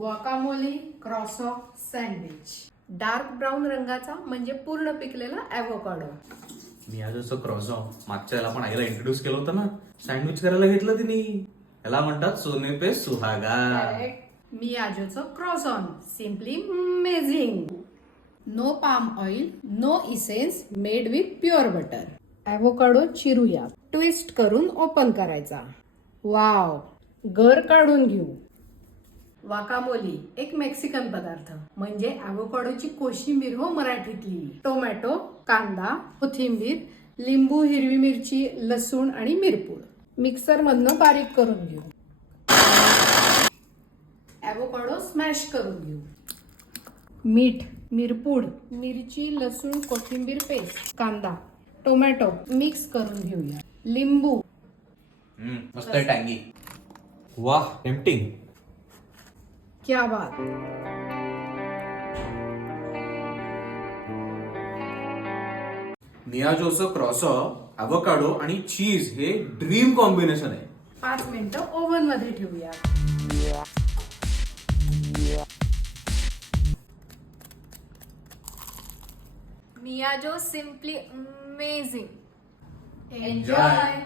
ग्वाकामोली क्रॉसॉक sandwich. Dark brown रंगाचा म्हणजे पूर्ण पिकलेला ॲव्होकाडो. मी आज असं क्रॉसॉ मागच्या याला पण आईला इंट्रोड्यूस केलं होतं ना, सँडविच करायला घेतलं तिने. याला म्हणतात सोने पे सुहागा. मी आजोचं croissant simply amazing. No palm oil, no essence, made with pure butter. Avocado चिरूया, ट्विस्ट करून ओपन करायचा. वाव, गर काढून घेऊ. वाकामोली एक मेक्सिकन पदार्थ म्हणजे ॲव्होकाडोची कोशिंबीर हो मराठीतली. टोमॅटो, कांदा, कोथिंबीर, लिंबू, हिरवी मिरची, लसूण आणि मिरपूड मिक्सर मधनं बारीक करून घेऊ. ॲव्होकाडो स्मॅश करून घेऊ. मीठ, मिरपूड, मिरची, लसूण, कोथिंबीर पेस्ट, कांदा, टोमॅटो मिक्स करून घेऊया. लिंबू. मस्त टँगी. वाह, टेम्पटिंग. क्या बात. मियाजोचं क्रॉसॉ, ॲव्होकाडो आणि चीज हे ड्रीम कॉम्बिनेशन आहे. 5 मिनिटं ओव्हन मध्ये ठेवूया. मियाजो सिम्पली अमेझिंग. एन्जॉय.